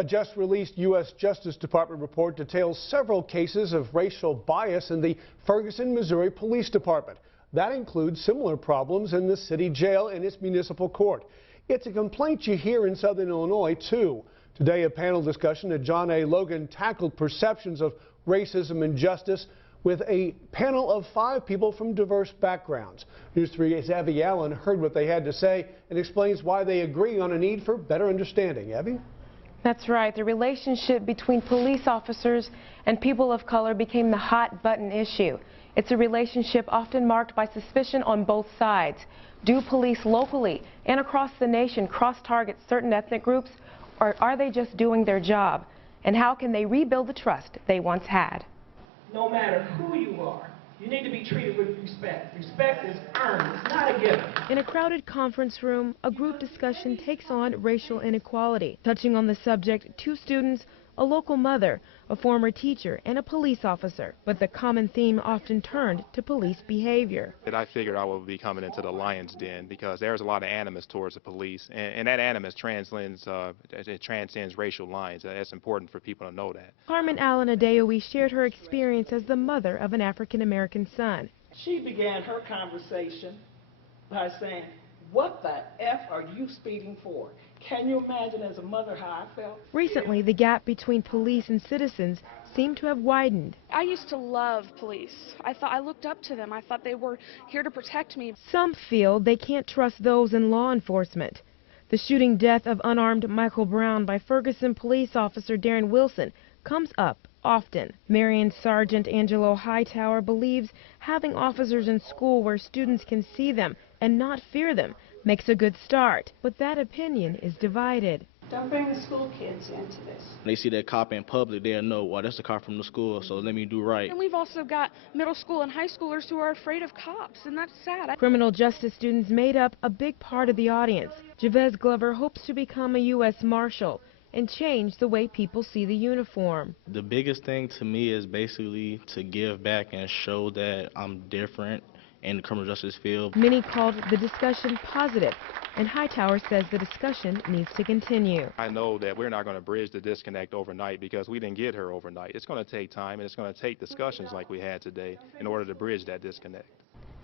A just-released U.S. Justice Department report details several cases of racial bias in the Ferguson, Missouri Police Department. That includes similar problems in the city jail and its municipal court. It's a complaint you hear in Southern Illinois, too. Today, a panel discussion at John A. Logan tackled perceptions of racism and justice with a panel of 5 people from diverse backgrounds. News 3's Evie Allen heard what they had to say and explains why they agree on a need for better understanding. Evie? That's right. The relationship between police officers and people of color became the hot-button issue. It's a relationship often marked by suspicion on both sides. Do police locally and across the nation cross-target certain ethnic groups, or are they just doing their job? And how can they rebuild the trust they once had? No matter who you are, you need to be treated with respect. Respect is earned, it's not a given. In a crowded conference room, a group discussion takes on racial inequality. Touching on the subject, 2 students, a local mother, a former teacher, and a police officer. But the common theme often turned to police behavior. I figured I would be coming into the lion's den because there's a lot of animus towards the police, and that animus transcends racial lines. It's important for people to know that. Carmen Allen Adeoye shared her experience as the mother of an African-American son. She began her conversation by saying, "What the F are you speeding for?" Can you imagine as a mother how I felt? Recently, the gap between police and citizens seemed to have widened. I used to love police. I looked up to them. I thought they were here to protect me. Some feel they can't trust those in law enforcement. The shooting death of unarmed Michael Brown by Ferguson police officer Darren Wilson comes up often. Marion Sergeant Angelo Hightower believes having officers in school where students can see them and not fear them makes a good start, but that opinion is divided. Don't bring the school kids into this. When they see that cop in public, they'll know, well, that's the cop from the school, so let me do right. And we've also got middle school and high schoolers who are afraid of cops, and that's sad. Criminal justice students made up a big part of the audience. Javez Glover hopes to become a U.S. Marshal and change the way people see the uniform. The biggest thing to me is basically to give back and show that I'm different in the criminal justice field. Many called the discussion positive, and Hightower says the discussion needs to continue. I know that we're not going to bridge the disconnect overnight because we didn't get here overnight. It's going to take time, and it's going to take discussions like we had today in order to bridge that disconnect.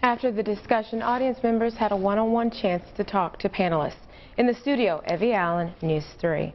After the discussion, audience members had a one-on-one chance to talk to panelists. In the studio, Evie Allen, News 3.